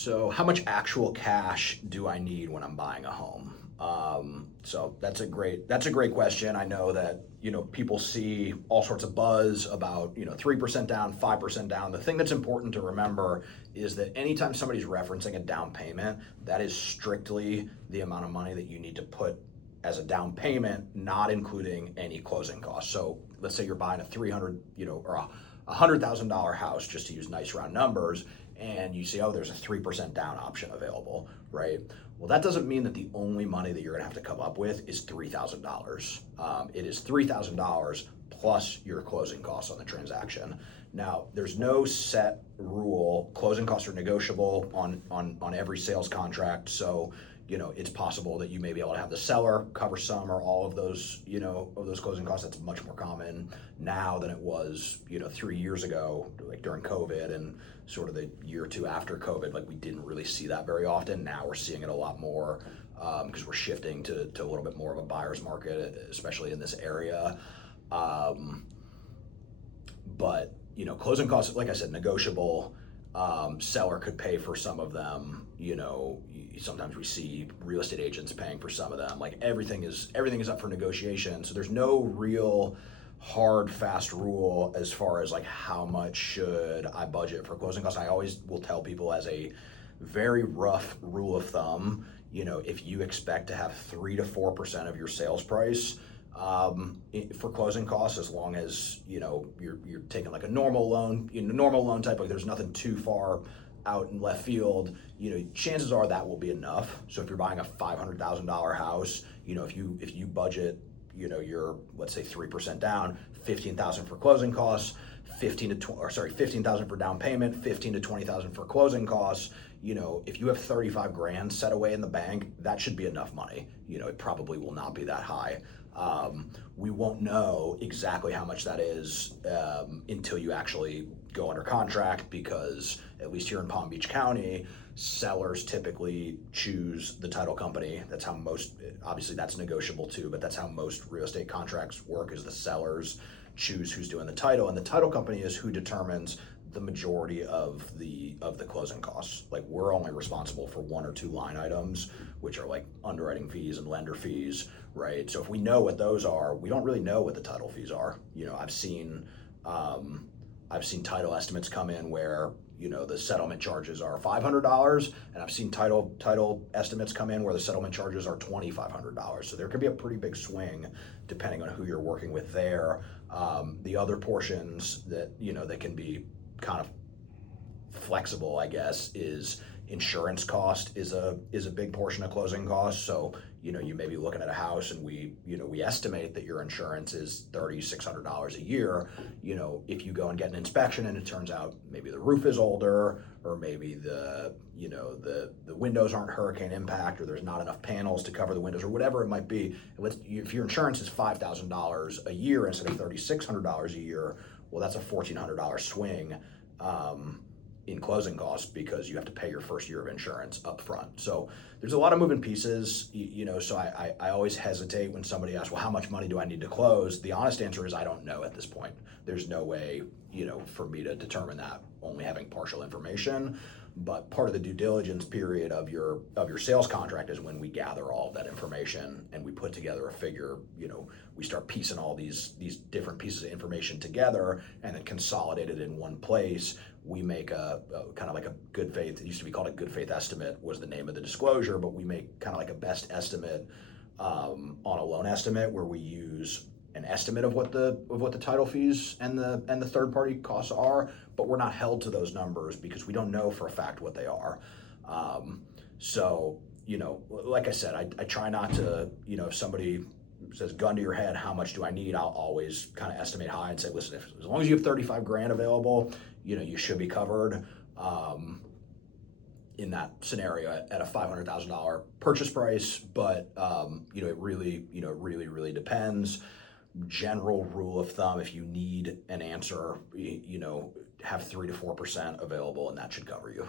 So how much actual cash do I need when I'm buying a home? So that's a great question. I know that, people see all sorts of buzz about, 3% down, 5% down. The thing that's important to remember is that anytime somebody's referencing a down payment, that is strictly the amount of money that you need to put as a down payment, not including any closing costs. So let's say you're buying a 300, or a $100,000 house, just to use nice round numbers, and you see, oh, there's a 3% down option available, right? Well, that doesn't mean that the only money that you're gonna have to come up with is $3,000. It is $3,000 plus your closing costs on the transaction. Now, there's no set rule. Closing costs are negotiable on every sales contract. So, it's possible that you may be able to have the seller cover some or all of those, of those closing costs. That's much more common now than it was, 3 years ago, like during COVID and sort of the year or two after COVID. Like we didn't really see that very often. Now we're seeing it a lot more because we're shifting to a little bit more of a buyer's market, especially in this area. But closing costs, like I said, negotiable. Seller could pay for some of them. Sometimes we see real estate agents paying for some of them. Like everything is up for negotiation. So there's no real hard, fast rule as far as like how much should I budget for closing costs. I always will tell people as a very rough rule of thumb, if you expect to have 3 to 4% of your sales price for closing costs, as long as you're taking like a normal loan type, like there's nothing too far out in left field, chances are that will be enough. So if you're buying a $500,000 house, if you budget, you're, let's say 3% down, 15,000 for closing costs, 15,000 for down payment, 15 to 20,000 for closing costs. If you have 35 grand set away in the bank, that should be enough money. It probably will not be that high. We won't know exactly how much that is until you actually go under contract, because at least here in Palm Beach County, sellers typically choose the title company. That's how most, obviously that's negotiable too, but that's how most real estate contracts work, is the sellers choose who's doing the title, and the title company is who determines the majority of the closing costs. Like we're only responsible for 1 or 2 line items, which are like underwriting fees and lender fees, right? So if we know what those are, we don't really know what the title fees are. I've seen title estimates come in where the settlement charges are $500, and I've seen title estimates come in where the settlement charges are $2,500. So there could be a pretty big swing depending on who you're working with there. The other portions that that can be kind of flexible, I guess, is insurance cost is a big portion of closing costs. So you may be looking at a house and we estimate that your insurance is $3,600 a year. If you go and get an inspection and it turns out maybe the roof is older, or maybe the windows aren't hurricane impact, or there's not enough panels to cover the windows, or whatever it might be. If your insurance is $5,000 a year instead of $3,600 a year, well, that's a $1,400 swing in closing costs, because you have to pay your first year of insurance up front. So there's a lot of moving pieces, so I always hesitate when somebody asks, well, how much money do I need to close? The honest answer is I don't know at this point. There's no way, for me to determine that, only having partial information. But part of the due diligence period of your sales contract is when we gather all of that information and we put together a figure. We start piecing all these different pieces of information together and then consolidate it in one place. We make a kind of like a good faith. It used to be called a good faith estimate, was the name of the disclosure, but we make kind of like a best estimate on a loan estimate, where we use an estimate of what the title fees and the third party costs are, but we're not held to those numbers because we don't know for a fact what they are. So like I said, I try not to, if somebody says gun to your head, how much do I need? I'll always kind of estimate high and say, listen, as long as you have 35 grand available, you should be covered. In that scenario at a $500,000 purchase price, but it really depends. General rule of thumb, if you need an answer, have 3 to 4% available, and that should cover you.